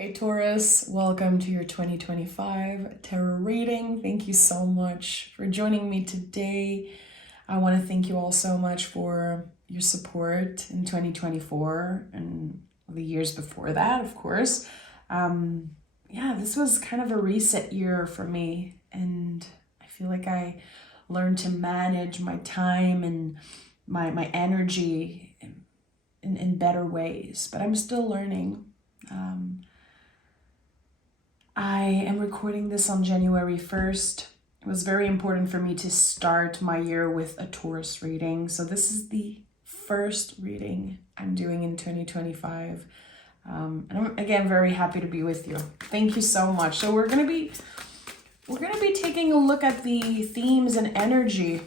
Hey Taurus, welcome to your 2025 tarot reading. Thank you so much for joining me today. I want to thank you all so much for your support in 2024 and the years before that, of course. This was kind of a reset year for me, and I feel like I learned to manage my time and my energy in better ways, but I'm still learning. I am recording this on January 1st. It was very important for me to start my year with a Taurus reading. So this is the first reading I'm doing in 2025. And I'm again very happy to be with you. Thank you so much. So we're gonna be taking a look at the themes and energy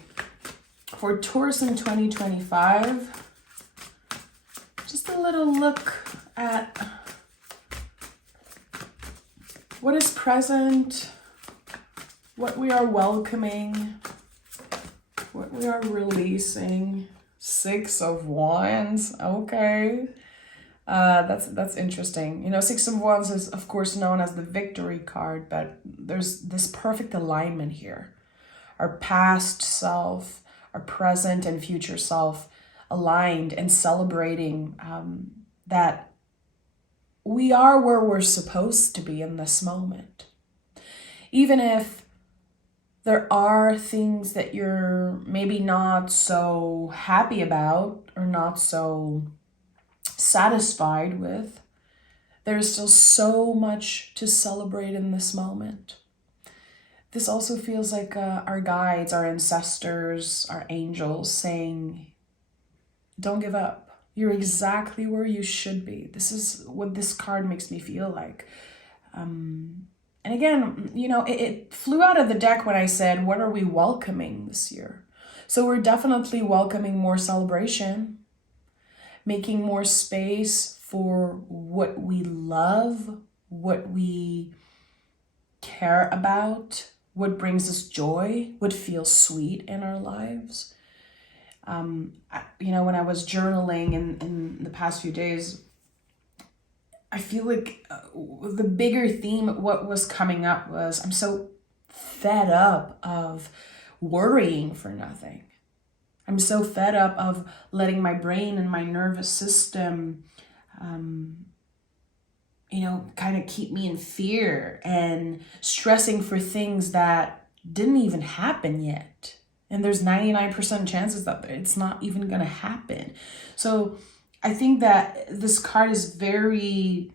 for Taurus in 2025. Just a little look at what is present, what we are welcoming, what we are releasing. 6 of Wands, okay. That's interesting. You know, 6 of Wands is of course known as the victory card, but there's this perfect alignment here. Our past self, our present and future self aligned and celebrating that we are where we're supposed to be in this moment. Even if there are things that you're maybe not so happy about or not so satisfied with, there's still so much to celebrate in this moment. This also feels like our guides, our ancestors, our angels saying, don't give up. You're exactly where you should be. This is what this card makes me feel like. And again, you know, it flew out of the deck when I said, what are we welcoming this year? So we're definitely welcoming more celebration, making more space for what we love, what we care about, what brings us joy, what feels sweet in our lives. When I was journaling in the past few days, I feel like the bigger theme, what was coming up was, I'm so fed up of worrying for nothing. I'm so fed up of letting my brain and my nervous system, kind of keep me in fear and stressing for things that didn't even happen yet. And there's 99% chances that it's not even going to happen. So I think that this card is very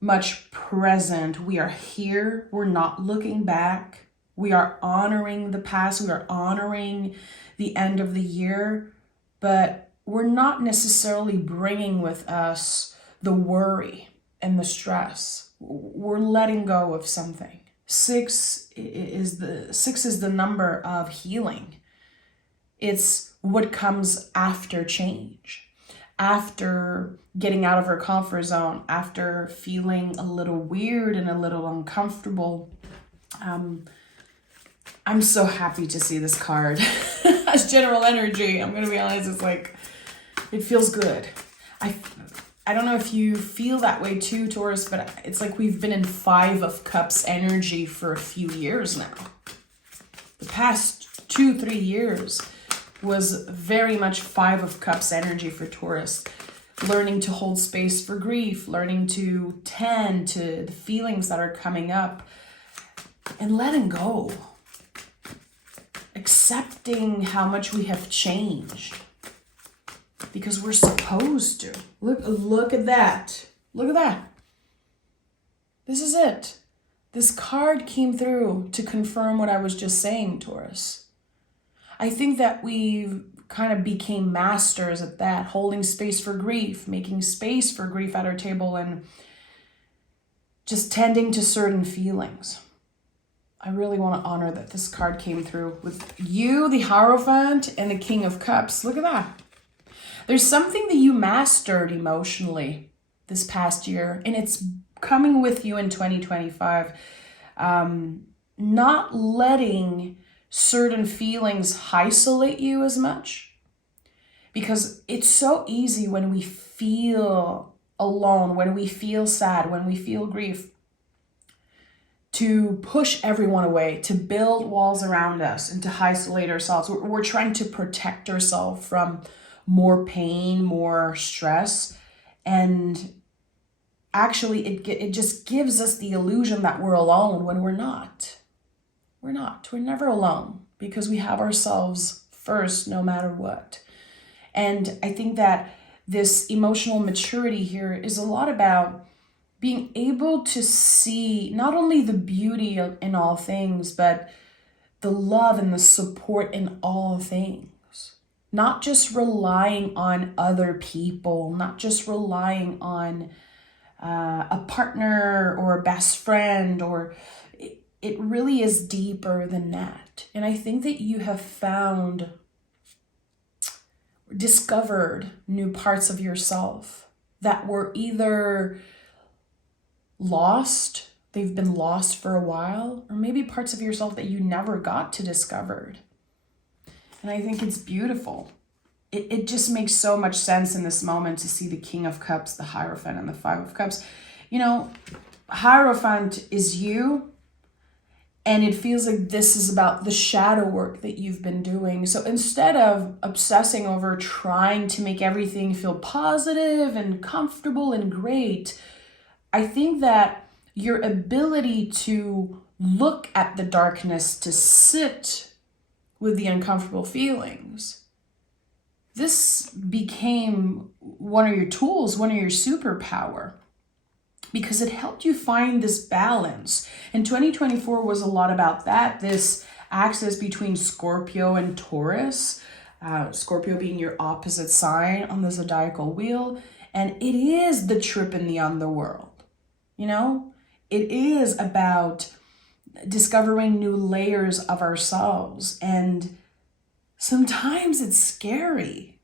much present. We are here. We're not looking back. We are honoring the past. We are honoring the end of the year. But we're not necessarily bringing with us the worry and the stress. We're letting go of something. 6 is the number of healing. It's what comes after change, after getting out of our comfort zone, after feeling a little weird and a little uncomfortable. I'm so happy to see this card as general energy. I'm going to be honest, it's like, it feels good. I don't know if you feel that way too, Taurus, but it's like we've been in 5 of Cups energy for a few years now. The past 2-3 years was very much 5 of Cups energy for Taurus. Learning to hold space for grief, learning to tend to the feelings that are coming up, and letting go. Accepting how much we have changed. Because we're supposed to. Look at that. Look at that. This is it. This card came through to confirm what I was just saying, Taurus. I think that we kind of became masters at that, holding space for grief, making space for grief at our table, and just tending to certain feelings. I really want to honor that this card came through with you, the Hierophant, and the King of Cups. Look at that. There's something that you mastered emotionally this past year, and it's coming with you in 2025. Not letting certain feelings isolate you as much, because it's so easy when we feel alone, when we feel sad, when we feel grief, to push everyone away, to build walls around us, and to isolate ourselves. We're trying to protect ourselves from more pain, more stress. And actually, it just gives us the illusion that we're alone when we're not. We're not. We're never alone because we have ourselves first, no matter what. And I think that this emotional maturity here is a lot about being able to see not only the beauty in all things, but the love and the support in all things. Not just relying on other people, not just relying on a partner or a best friend, or it really is deeper than that. And I think that you have discovered new parts of yourself that were either lost, they've been lost for a while, or maybe parts of yourself that you never got to discover. And I think it's beautiful. It just makes so much sense in this moment to see the King of Cups, the Hierophant, and the Five of Cups. You know, Hierophant is you, and it feels like this is about the shadow work that you've been doing. So instead of obsessing over trying to make everything feel positive and comfortable and great, I think that your ability to look at the darkness, to sit with the uncomfortable feelings, this became one of your tools, one of your superpower, because it helped you find this balance. And 2024 was a lot about that, this axis between Scorpio and Taurus, Scorpio being your opposite sign on the zodiacal wheel. And it is the trip in the underworld. You know, it is about discovering new layers of ourselves. And sometimes it's scary.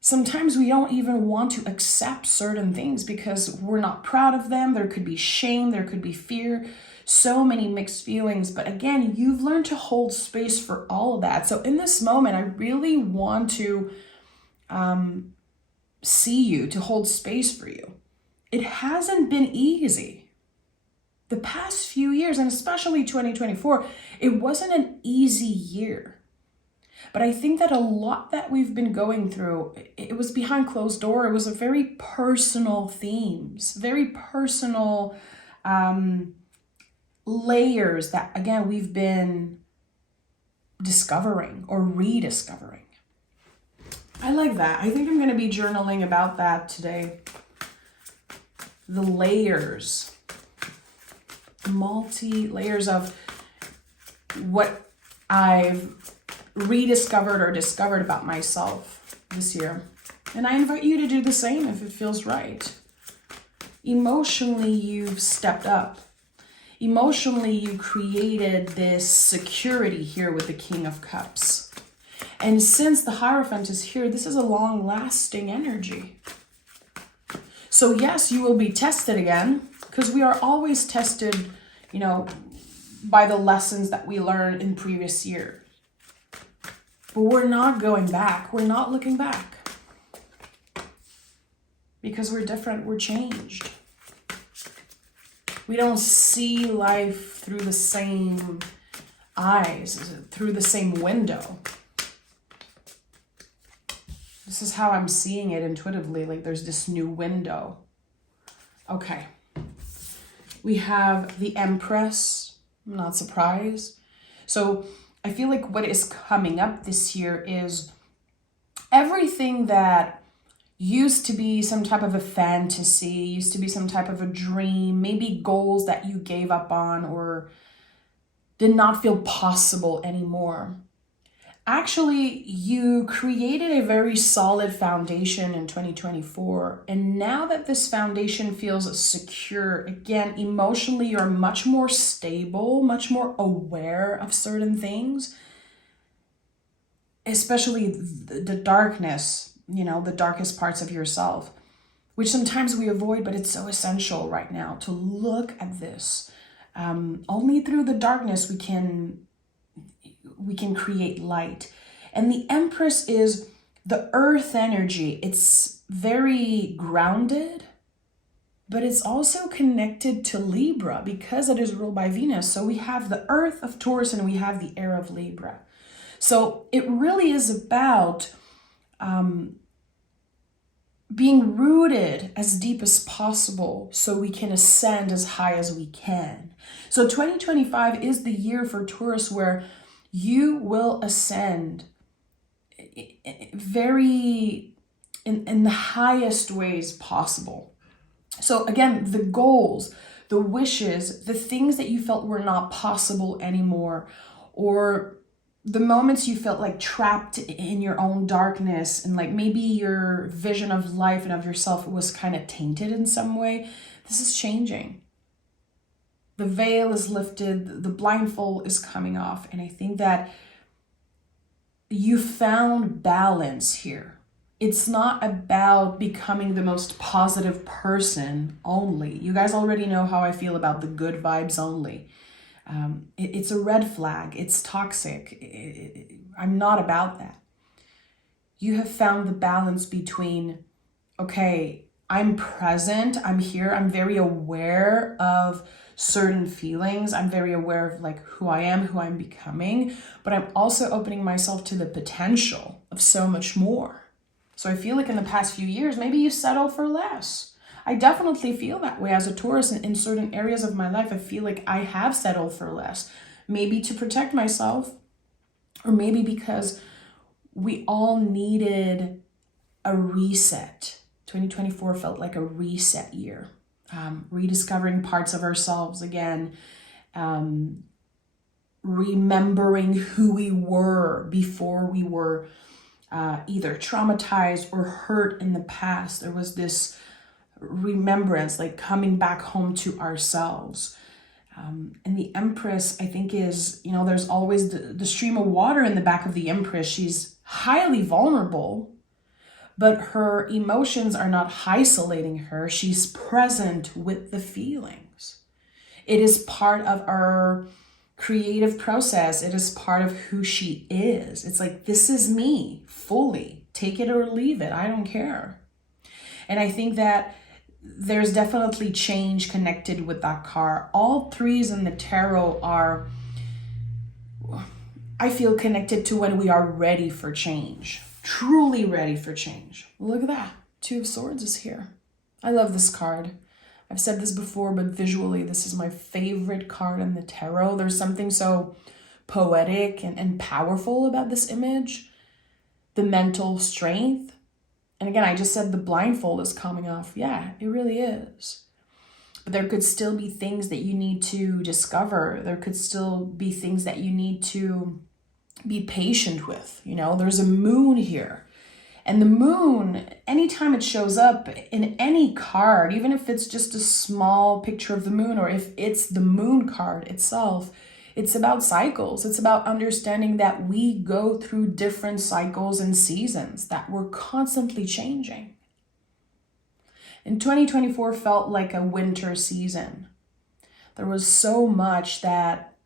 Sometimes we don't even want to accept certain things because we're not proud of them. There could be shame, there could be fear, so many mixed feelings. But again, you've learned to hold space for all of that. So in this moment, I really want to see you, to hold space for you. It hasn't been easy. The past few years, and especially 2024, it wasn't an easy year. But I think that a lot that we've been going through, it was behind closed door. It was a very personal themes, very personal layers that, again, we've been discovering or rediscovering. I like that. I think I'm going to be journaling about that today. The layers, multi-layers of what I've rediscovered or discovered about myself this year. And I invite you to do the same if it feels right. Emotionally, you've stepped up. Emotionally, you created this security here with the King of Cups. And since the Hierophant is here, this is a long-lasting energy. So yes, you will be tested again, because we are always tested, by the lessons that we learned in previous years. But we're not going back. We're not looking back. Because we're different. We're changed. We don't see life through the same eyes, through the same window. This is how I'm seeing it intuitively. Like there's this new window. Okay. We have the Empress. I'm not surprised. So I feel like what is coming up this year is everything that used to be some type of a fantasy, used to be some type of a dream, maybe goals that you gave up on or did not feel possible anymore. Actually, you created a very solid foundation in 2024. And now that this foundation feels secure, again, emotionally, you're much more stable, much more aware of certain things, especially the darkness, the darkest parts of yourself, which sometimes we avoid, but it's so essential right now to look at this. Only through the darkness we can create light. And the Empress is the earth energy. It's very grounded. but it's also connected to Libra because it is ruled by Venus. So we have the earth of Taurus and we have the air of Libra. So it really is about being rooted as deep as possible so we can ascend as high as we can. So 2025 is the year for Taurus where you will ascend very in the highest ways possible. So again, the goals, the wishes, the things that you felt were not possible anymore, or the moments you felt like trapped in your own darkness and like maybe your vision of life and of yourself was kind of tainted in some way, this is changing. The veil is lifted, the blindfold is coming off, and I think that you found balance here. It's not about becoming the most positive person only. You guys already know how I feel about the good vibes only. It's a red flag. It's toxic. I'm not about that. You have found the balance between, okay, I'm present, I'm here, I'm very aware of certain feelings, I'm very aware of like who I am, who I'm becoming, but I'm also opening myself to the potential of so much more. So I feel like in the past few years, maybe you settle for less. I definitely feel that way as a Taurus in certain areas of my life. I feel like I have settled for less, maybe to protect myself, or maybe because we all needed a reset. 2024 felt like a reset year, rediscovering parts of ourselves again, remembering who we were before we were either traumatized or hurt in the past. There was this remembrance, like coming back home to ourselves. And the Empress, I think, is, there's always the stream of water in the back of the Empress. She's highly vulnerable, but her emotions are not isolating her. She's present with the feelings. It is part of our creative process. It is part of who she is. It's like, this is me fully. Take it or leave it. I don't care. And I think that there's definitely change connected with that card. All threes in the tarot are, I feel, connected to when we are ready for change. Truly ready for change. Look at that. Two of Swords is here. I love this card. I've said this before, but visually, this is my favorite card in the tarot. There's something so poetic and powerful about this image. The mental strength. And again, I just said the blindfold is coming off. Yeah, it really is. But there could still be things that you need to discover. There could still be things that you need to be patient with. There's a moon here. And the moon, anytime it shows up in any card, even if it's just a small picture of the moon, or if it's the moon card itself, it's about cycles. It's about understanding that we go through different cycles and seasons, that we're constantly changing. And 2024 felt like a winter season. There was so much that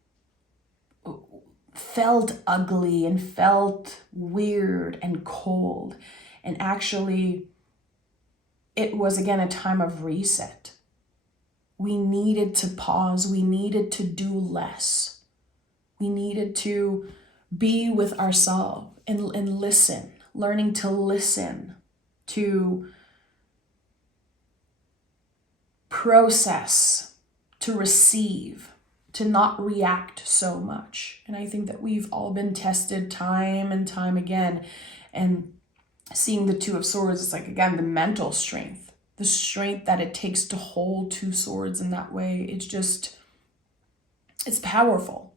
felt ugly and felt weird and cold. And actually, it was again a time of reset. We needed to pause. We needed to do less. We needed to be with ourselves and listen, learning to listen, to process, to receive, to not react so much. And I think that we've all been tested time and time again. And seeing the Two of Swords, it's like, again, the mental strength, the strength that it takes to hold two swords in that way. It's powerful.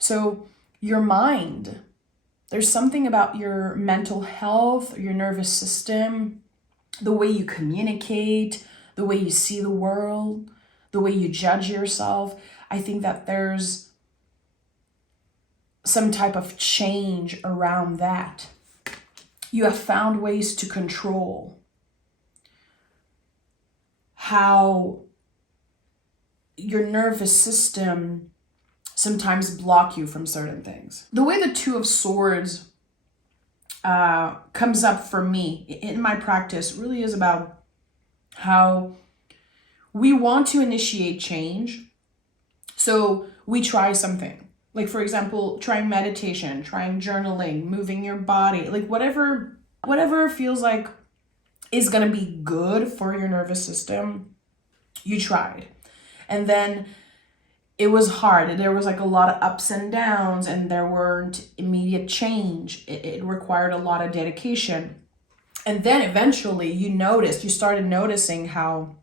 So your mind, there's something about your mental health, your nervous system, the way you communicate, the way you see the world, the way you judge yourself. I think that there's some type of change around that. You have found ways to control how your nervous system sometimes block you from certain things. The way the Two of Swords comes up for me in my practice really is about how we want to initiate change. So we try something. Like, for example, trying meditation, trying journaling, moving your body, like whatever feels like is going to be good for your nervous system, you tried. And then it was hard. There was like a lot of ups and downs, and there weren't immediate change. It required a lot of dedication. And then eventually you started noticing how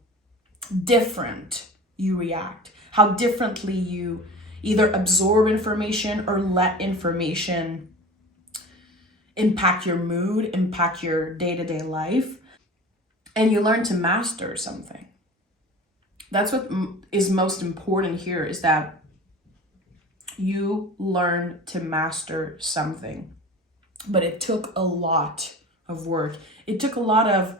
different you react, how differently you either absorb information or let information impact your mood, impact your day-to-day life. And you learn to master something. That's what is most important here, is that you learn to master something. But it took a lot of work. It took a lot of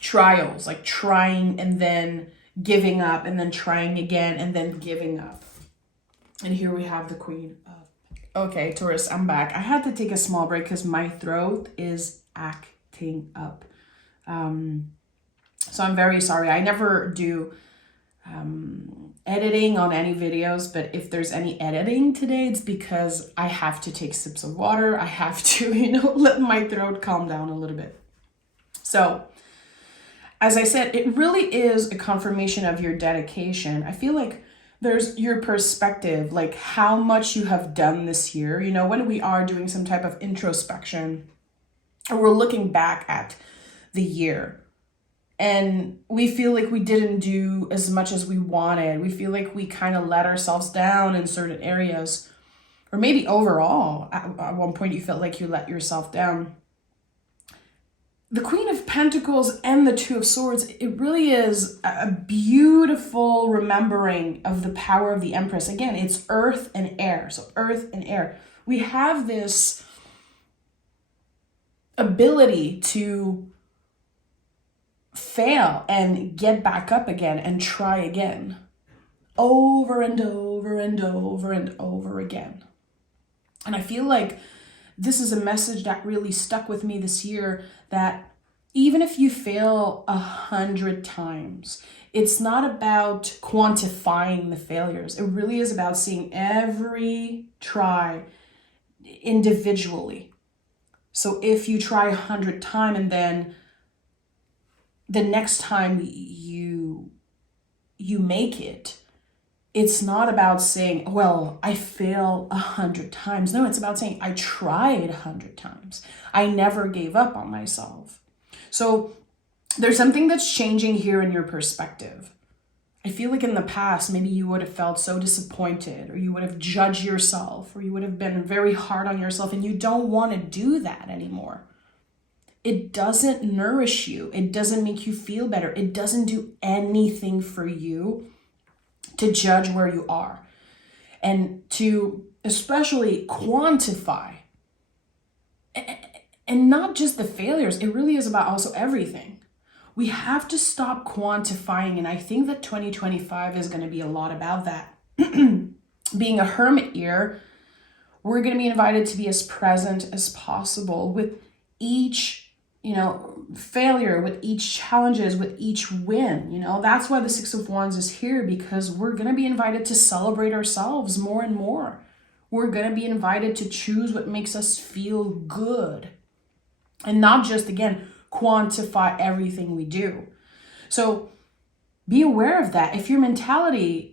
trials, like trying and then giving up and then trying again and then giving up. And here we have the Queen of... Okay, Taurus, I'm back. I had to take a small break because my throat is acting up. So I'm very sorry. I never do editing on any videos, but if there's any editing today, it's because I have to take sips of water. I have to, let my throat calm down a little bit. So, as I said, it really is a confirmation of your dedication. I feel like there's your perspective, like how much you have done this year. When we are doing some type of introspection, or we're looking back at the year, and we feel like we didn't do as much as we wanted. We feel like we kind of let ourselves down in certain areas, or maybe overall, at one point you felt like you let yourself down. The Queen of Pentacles and the Two of Swords, it really is a beautiful remembering of the power of the Empress. Again, it's earth and air. So earth and air. We have this ability to fail and get back up again and try again. Over and over and over and over again. And I feel like this is a message that really stuck with me this year, that even if you fail 100 times, it's not about quantifying the failures. It really is about seeing every try individually. So if you try 100 times and then the next time you make it, it's not about saying, well, I failed 100 times. No, it's about saying I tried 100 times. I never gave up on myself. So there's something that's changing here in your perspective. I feel like in the past, maybe you would have felt so disappointed, or you would have judged yourself, or you would have been very hard on yourself, and you don't want to do that anymore. It doesn't nourish you. It doesn't make you feel better. It doesn't do anything for you to judge where you are, and to especially quantify. And not just the failures. It really is about also everything. We have to stop quantifying, and I think that 2025 is going to be a lot about that. Being a hermit year, we're going to be invited to be as present as possible with each failure, with each challenges, with each win. That's why the Six of Wands is here, because we're going to be invited to celebrate ourselves more and more. We're going to be invited to choose what makes us feel good, and not just, again, quantify everything we do. So be aware of that. If your mentality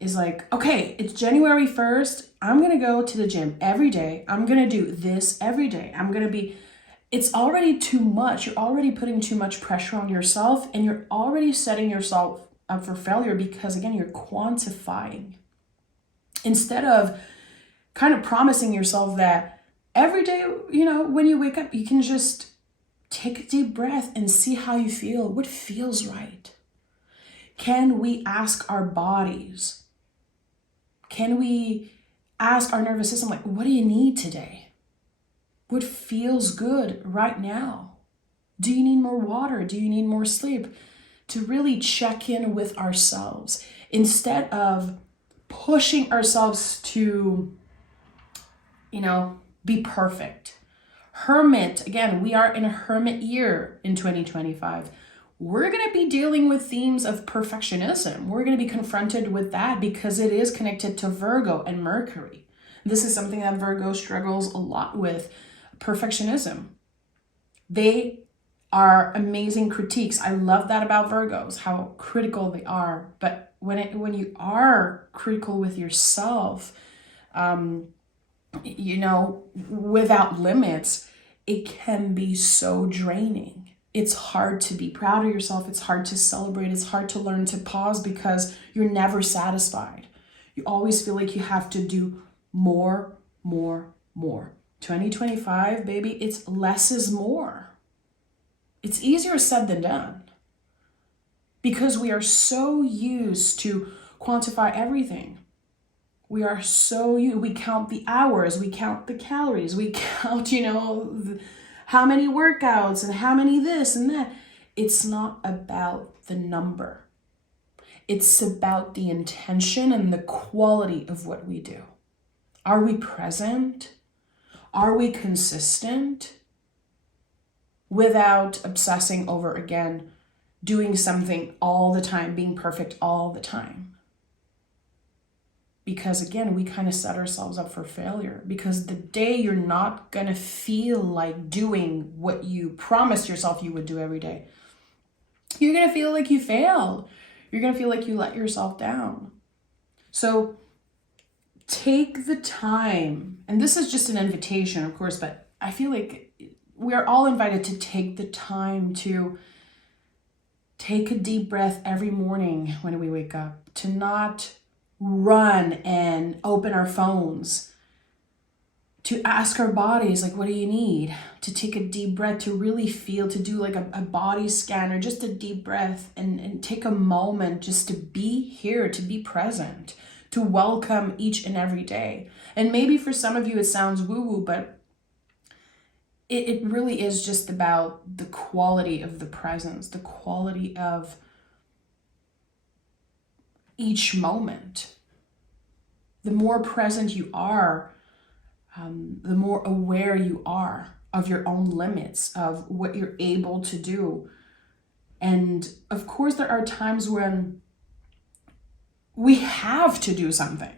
is like, okay, it's January 1st, I'm going to go to the gym every day. I'm going to do this every day. It's already too much. You're already putting too much pressure on yourself, and you're already setting yourself up for failure, because again, you're quantifying. Instead of kind of promising yourself that every day, when you wake up, you can just take a deep breath and see how you feel. What feels right? Can we ask our bodies? Can we ask our nervous system, like, what do you need today? What feels good right now? Do you need more water? Do you need more sleep? To really check in with ourselves instead of pushing ourselves to, be perfect. Hermit, again, we are in a hermit year in 2025. we're going to be dealing with themes of perfectionism. We're going to be confronted with that because it is connected to Virgo and Mercury. This is something that Virgo struggles a lot with, perfectionism. They are amazing critiques. I love that about Virgos, how critical they are. But when you are critical with yourself, without limits, it can be so draining. It's hard to be proud of yourself. It's hard to celebrate. It's hard to learn to pause because you're never satisfied. You always feel like you have to do more, more, more. 2025, baby, it's less is more. It's easier said than done because we are so used to quantify everything. We are we count the hours, we count the calories, we count, how many workouts and how many this and that. It's not about the number. It's about the intention and the quality of what we do. Are we present? Are we consistent? Without obsessing over, again, doing something all the time, being perfect all the time. Because again, we kind of set ourselves up for failure, because the day you're not going to feel like doing what you promised yourself you would do every day, you're going to feel like you failed. You're going to feel like you let yourself down. So take the time, and this is just an invitation, of course, but I feel like we're all invited to take the time to take a deep breath every morning when we wake up, to not run and open our phones, to ask our bodies, like, what do you need? To take a deep breath, to really feel, to do like a body scan or just a deep breath and take a moment just to be here, to be present, to welcome each and every day. And maybe for some of you it sounds woo-woo, but it really is just about the quality of the presence, the quality of each moment. The more present you are, the more aware you are of your own limits, of what you're able to do. And of course, there are times when we have to do something.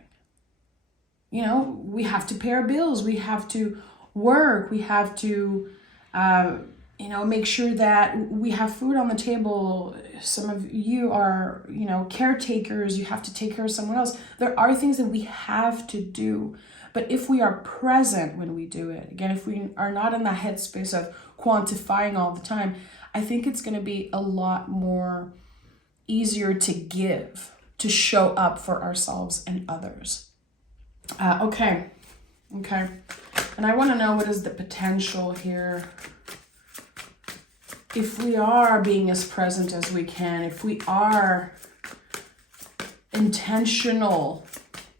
We have to pay our bills, we have to work, we have to make sure that we have food on the table. Some of you are, caretakers. You have to take care of someone else. There are things that we have to do. But if we are present when we do it, again, if we are not in the headspace of quantifying all the time, I think it's going to be a lot more easier to give, to show up for ourselves and others. Okay. And I want to know, what is the potential here? If we are being as present as we can, if we are intentional,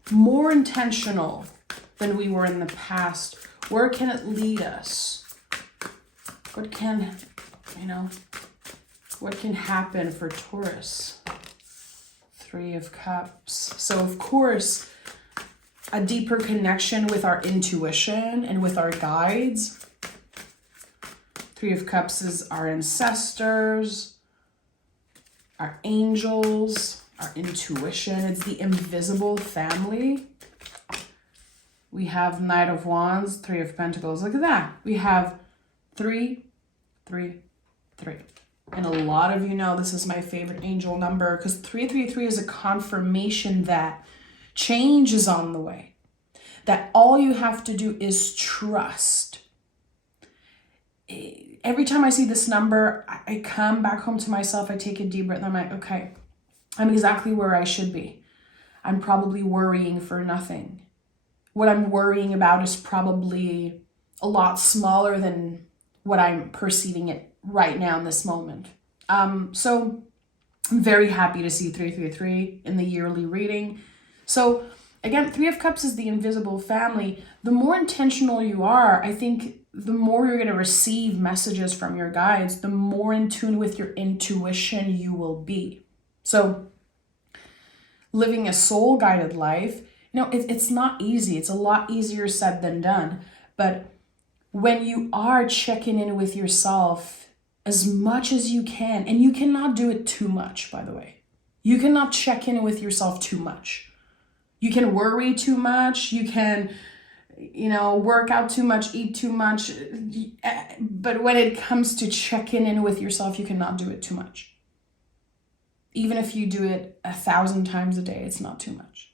more intentional than we were in the past, where can it lead us? What can happen for Taurus? 3 of Cups. So of course, a deeper connection with our intuition and with our guides. 3 of Cups is our ancestors, our angels, our intuition. It's the invisible family. We have Knight of Wands, 3 of Pentacles. Look at that. We have 3, 3, 3. And a lot of you know this is my favorite angel number, because 333 is a confirmation that change is on the way. That all you have to do is trust. Every time I see this number, I come back home to myself, I take a deep breath, and I'm like, okay, I'm exactly where I should be. I'm probably worrying for nothing. What I'm worrying about is probably a lot smaller than what I'm perceiving it right now in this moment. So I'm very happy to see 333 in the yearly reading. So again, 3 of Cups is the invisible family. The more intentional you are, I think the more you're going to receive messages from your guides, the more in tune with your intuition you will be. So living a soul-guided life, it's not easy. It's a lot easier said than done. But when you are checking in with yourself as much as you can. And you cannot do it too much, by the way. You cannot check in with yourself too much. You can worry too much. You can, work out too much, eat too much. But when it comes to checking in with yourself, you cannot do it too much. Even if you do it 1,000 times a day, it's not too much.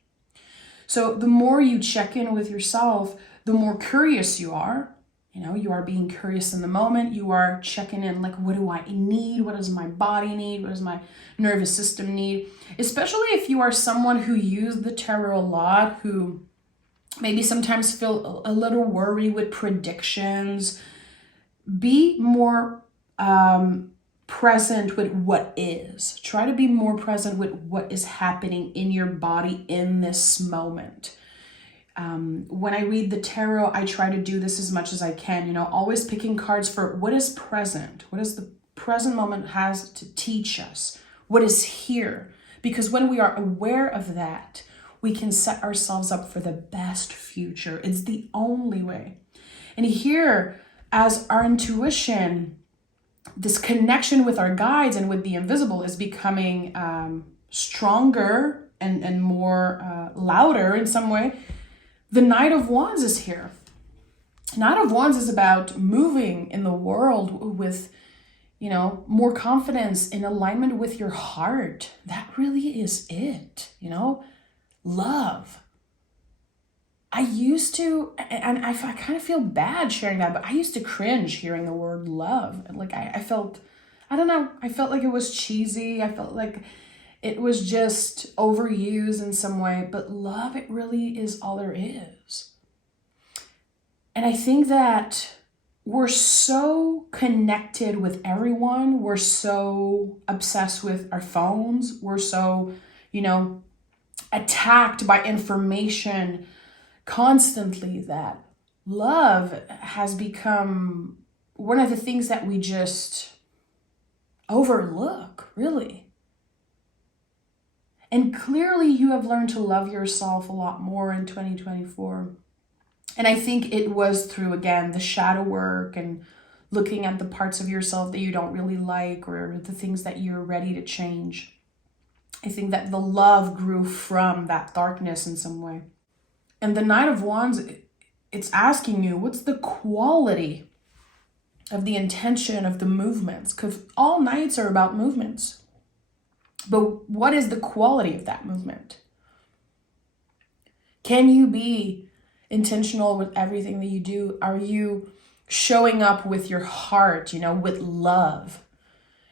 So the more you check in with yourself, the more curious you are. You are being curious in the moment. You are checking in, like, what do I need? What does my body need? What does my nervous system need? Especially if you are someone who uses the tarot a lot, who maybe sometimes feel a little worried with predictions. Be more present with what is. Try to be more present with what is happening in your body in this moment. When I read the tarot, I try to do this as much as I can, always picking cards for what is present, what does the present moment has to teach us, what is here. Because when we are aware of that, we can set ourselves up for the best future. It's the only way. And here, as our intuition, this connection with our guides and with the invisible is becoming stronger and more louder in some way. The Knight of Wands is here. Knight of Wands is about moving in the world with, more confidence, in alignment with your heart. That really is it, love. I used to, and I kind of feel bad sharing that, but I used to cringe hearing the word love. Like I felt, I don't know, I felt like it was cheesy. I felt like it was just overused in some way, but love, it really is all there is. And I think that we're so connected with everyone. We're so obsessed with our phones. We're so, attacked by information constantly that love has become one of the things that we just overlook, really. And clearly you have learned to love yourself a lot more in 2024. And I think it was through, again, the shadow work and looking at the parts of yourself that you don't really like or the things that you're ready to change. I think that the love grew from that darkness in some way. And the Knight of Wands, it's asking you, what's the quality of the intention of the movements? Because all Knights are about movements. But what is the quality of that movement? Can you be intentional with everything that you do? Are you showing up with your heart, with love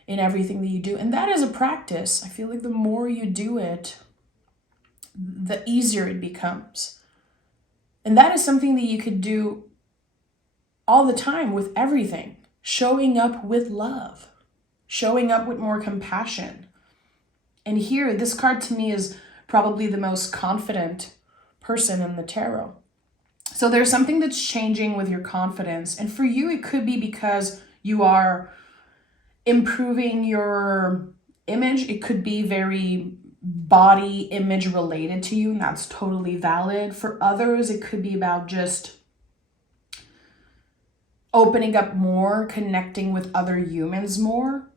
in everything that you do? And that is a practice. I feel like the more you do it, the easier it becomes. And that is something that you could do all the time with everything. Showing up with love. Showing up with more compassion. And here, this card to me is probably the most confident person in the tarot. So there's something that's changing with your confidence. And for you, it could be because you are improving your image. It could be very body image related to you, and that's totally valid. For others, it could be about just opening up more, connecting with other humans more.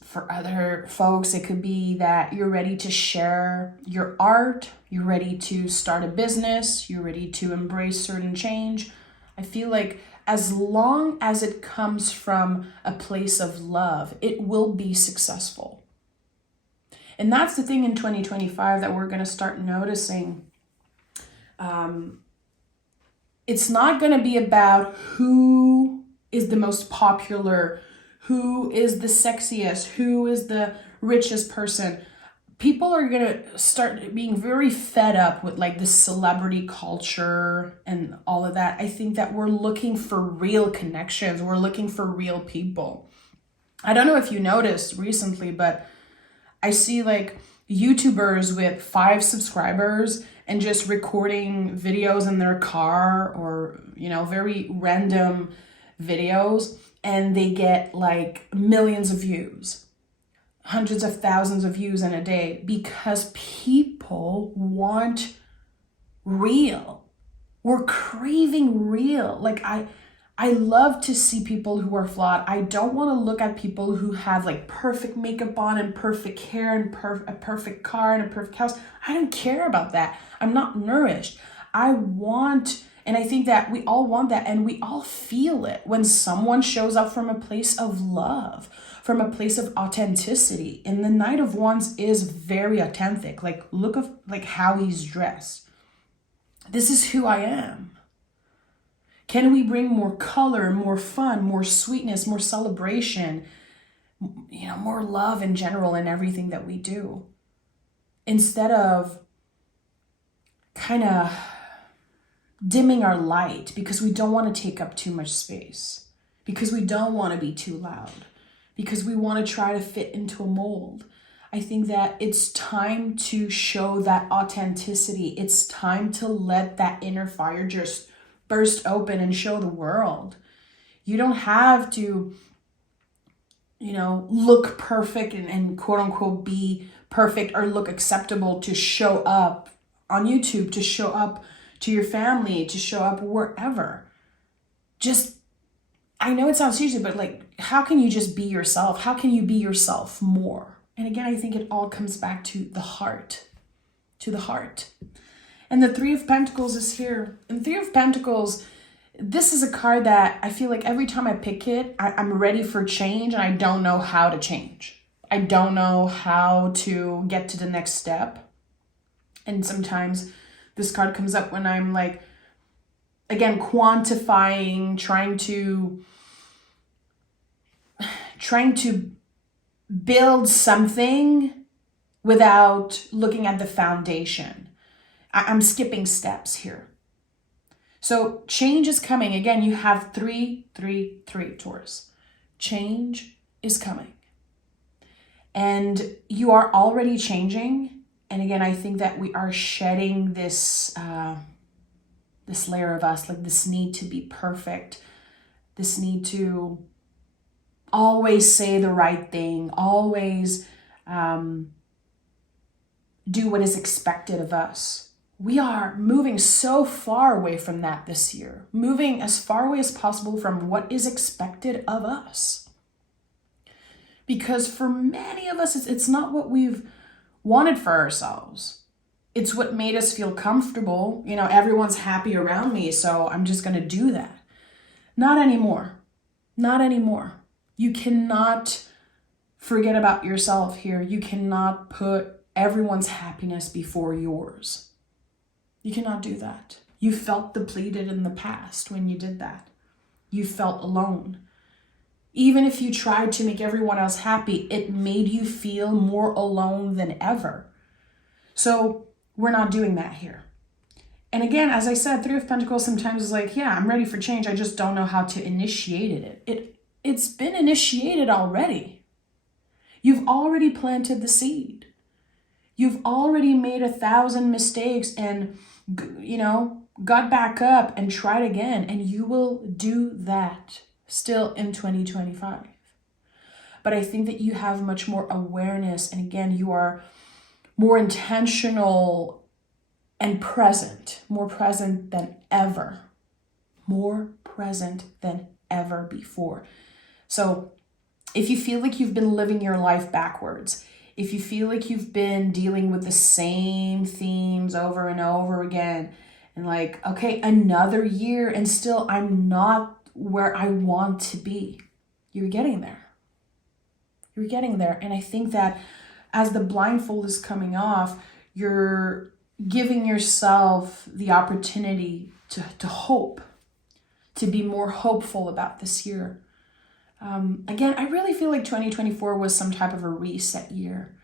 For other folks, it could be that you're ready to share your art, you're ready to start a business, you're ready to embrace certain change. I feel like as long as it comes from a place of love, it will be successful. And that's the thing in 2025 that we're going to start noticing. It's not going to be about who is the most popular, who is the sexiest, who is the richest person. People are going to start being very fed up with like the celebrity culture and all of that. I think that we're looking for real connections. We're looking for real people. I don't know if you noticed recently, but I see like YouTubers with 5 subscribers and just recording videos in their car or, very random videos. And they get like millions of views, hundreds of thousands of views in a day because people want real. We're craving real. Like I love to see people who are flawed. I don't want to look at people who have like perfect makeup on and perfect hair and a perfect car and a perfect house. I don't care about that. I'm not nourished. I want, and I think that we all want that, and we all feel it when someone shows up from a place of love, from a place of authenticity. And the Knight of Wands is very authentic. Like, look at like how he's dressed. This is who I am. Can we bring more color, more fun, more sweetness, more celebration, more love in general in everything that we do, instead of kind of dimming our light because we don't want to take up too much space, because we don't want to be too loud, because we want to try to fit into a mold. I think that it's time to show that authenticity. It's time to let that inner fire just burst open and show the world. You don't have to, look perfect and quote unquote be perfect or look acceptable to show up on YouTube, to show up to your family, to show up wherever. Just, I know it sounds cheesy, but like, how can you just be yourself? How can you be yourself more? And again, I think it all comes back to the heart, And the Three of Pentacles is here. And Three of Pentacles, this is a card that I feel like every time I pick it, I'm ready for change and I don't know how to change. I don't know how to get to the next step. And sometimes this card comes up when I'm like, again, quantifying, trying to build something without looking at the foundation. I'm skipping steps here. So change is coming. Again, you have 3, 3, 3, Taurus. Change is coming. And you are already changing. And again, I think that we are shedding this layer of us, like this need to be perfect, this need to always say the right thing, always do what is expected of us. We are moving so far away from that this year, moving as far away as possible from what is expected of us. Because for many of us, it's not what we've wanted for ourselves. It's what made us feel comfortable. Everyone's happy around me, so I'm just going to do that. Not anymore. Not anymore. You cannot forget about yourself here. You cannot put everyone's happiness before yours. You cannot do that. You felt depleted in the past when you did that. You felt alone. Even if you tried to make everyone else happy, it made you feel more alone than ever. So we're not doing that here. And again, as I said, Three of Pentacles sometimes is like, yeah, I'm ready for change. I just don't know how to initiate it. It's been initiated already. You've already planted the seed. You've already made 1,000 mistakes and, got back up and tried again. And you will do that still in 2025. But I think that you have much more awareness. And again, you are more intentional and present, more present than ever, more present than ever before. So if you feel like you've been living your life backwards, if you feel like you've been dealing with the same themes over and over again, and like, okay, another year and still I'm not where I want to be, you're getting there. You're getting there. And I think that as the blindfold is coming off, you're giving yourself the opportunity to hope, to be more hopeful about this year. Again, I really feel like 2024 was some type of a reset year.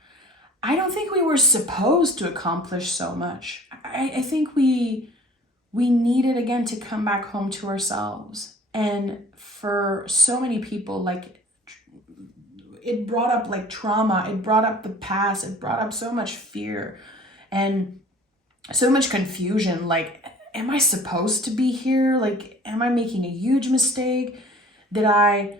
I don't think we were supposed to accomplish so much. I think we needed, again, to come back home to ourselves. And for so many people, like, it brought up like trauma, it brought up the past, it brought up so much fear and so much confusion. Like, am I supposed to be here? Like, am I making a huge mistake? Did I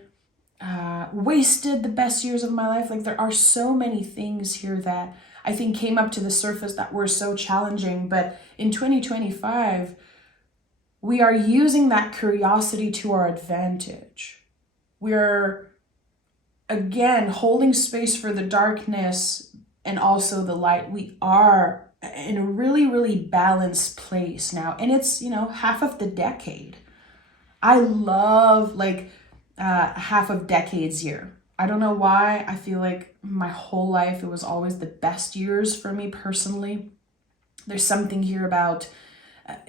wasted the best years of my life? Like, there are so many things here that I think came up to the surface that were so challenging. But in 2025, we are using that curiosity to our advantage. We're, again, holding space for the darkness and also the light. We are in a really, really balanced place now. And it's, half of the decade. I love half of decades year. I don't know why. I feel like my whole life, it was always the best years for me personally. There's something here about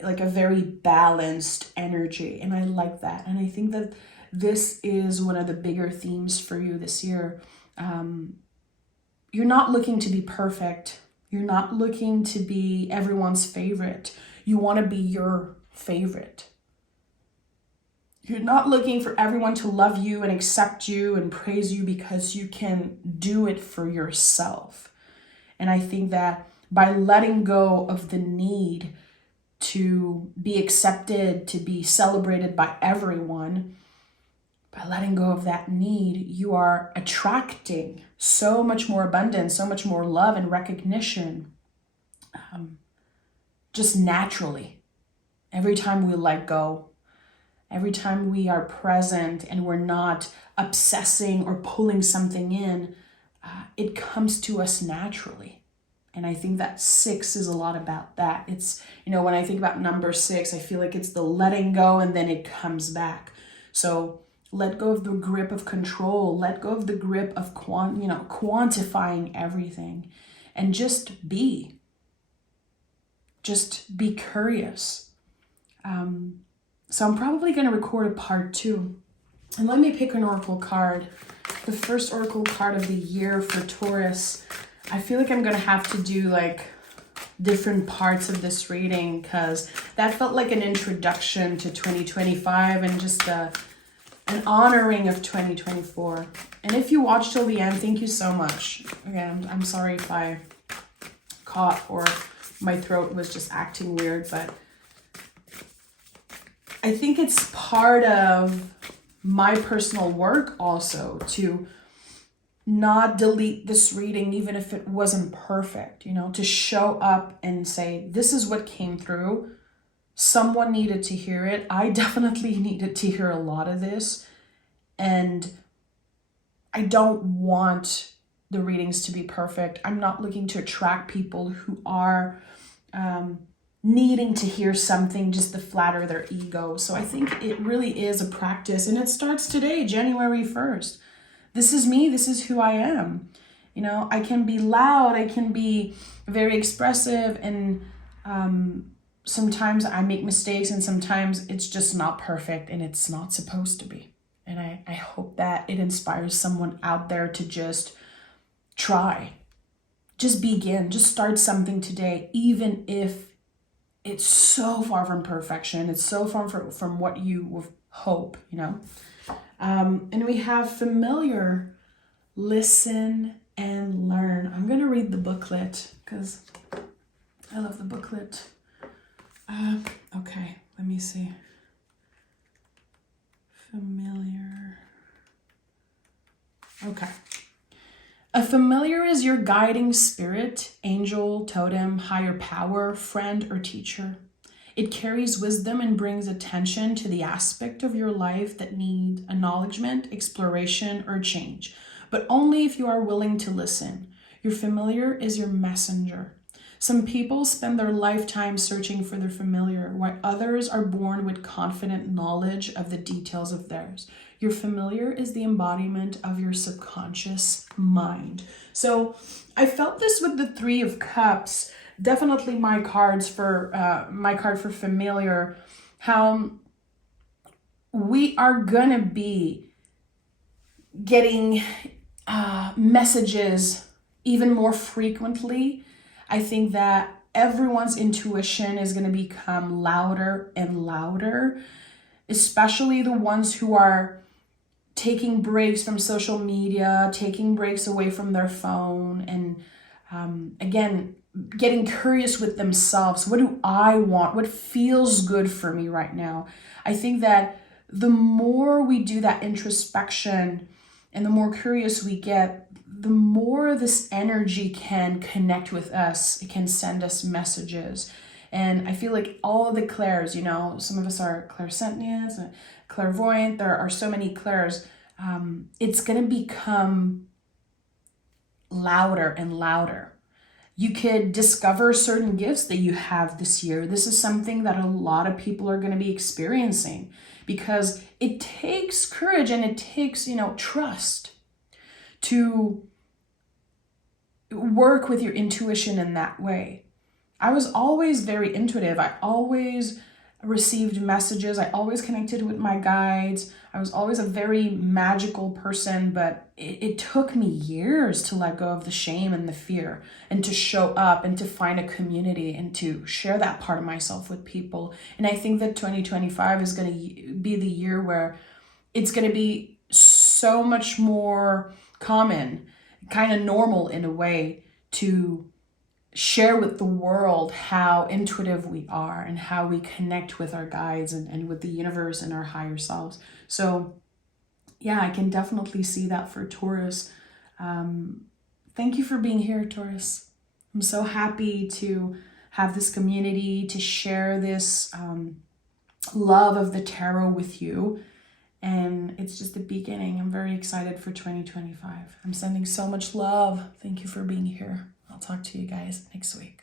like a very balanced energy. And I like that. And I think that this is one of the bigger themes for you this year. You're not looking to be perfect. You're not looking to be everyone's favorite. You want to be your favorite. You're not looking for everyone to love you and accept you and praise you because you can do it for yourself. And I think that by letting go of the need to be accepted, to be celebrated by everyone, by letting go of that need, you are attracting so much more abundance, so much more love and recognition, just naturally. Every time we let go, every time we are present and we're not obsessing or pulling something in, it comes to us naturally. And I think that 6 is a lot about that. It's, when I think about number 6, I feel like it's the letting go and then it comes back. So let go of the grip of control, let go of the grip of quantifying everything, and just be curious. So I'm probably going to record a part 2. And let me pick an oracle card. The first oracle card of the year for Taurus. I feel like I'm going to have to do different parts of this reading because that felt like an introduction to 2025 and just an honoring of 2024. And if you watched till the end, thank you so much. Again, I'm sorry if I cough or my throat was just acting weird, but I think it's part of my personal work also to not delete this reading, even if it wasn't perfect, to show up and say, this is what came through. Someone needed to hear it. I definitely needed to hear a lot of this. And I don't want the readings to be perfect. I'm not looking to attract people who are needing to hear something just to flatter their ego. So I think it really is a practice, and it starts today, January 1st. This is me. This is who I am. I can be loud. I can be very expressive, and sometimes I make mistakes, and sometimes it's just not perfect, and it's not supposed to be. And I hope that it inspires someone out there to just try. Just begin. Just start something today, even if it's so far from perfection. It's so far from what you hope, And we have familiar, listen, and learn. I'm going to read the booklet because I love the booklet. Okay, let me see. Familiar. Okay. A familiar is your guiding spirit, angel, totem, higher power, friend, or teacher. It carries wisdom and brings attention to the aspect of your life that need acknowledgement, exploration, or change, but only if you are willing to listen. Your familiar is your messenger. Some people spend their lifetime searching for their familiar, while others are born with confident knowledge of the details of theirs. Your familiar is the embodiment of your subconscious mind. So I felt this with the 3 of Cups. Definitely my card for familiar. How we are gonna be getting messages even more frequently. I think that everyone's intuition is going to become louder and louder, especially the ones who are taking breaks from social media, taking breaks away from their phone, and again, getting curious with themselves. What do I want? What feels good for me right now? I think that the more we do that introspection and the more curious we get, the more this energy can connect with us. It can send us messages. And I feel like all of the clairs, you know, some of us are clairsentients, clairvoyant, there are so many clairs. It's going to become louder and louder. You could discover certain gifts that you have this year. This is something that a lot of people are going to be experiencing because it takes courage and it takes, you know, trust to work with your intuition in that way. I was always very intuitive. I always received messages. I always connected with my guides. I was always a very magical person, but it took me years to let go of the shame and the fear and to show up and to find a community and to share that part of myself with people. And I think that 2025 is going to be the year where it's going to be so much more common, kind of normal in a way, to share with the world how intuitive we are and how we connect with our guides and with the universe and our higher selves. So yeah, I can definitely see that for Taurus. Thank you for being here, Taurus. I'm so happy to have this community, to share this love of the tarot with you. And it's just the beginning. I'm very excited for 2025. I'm sending so much love. Thank you for being here. I'll talk to you guys next week.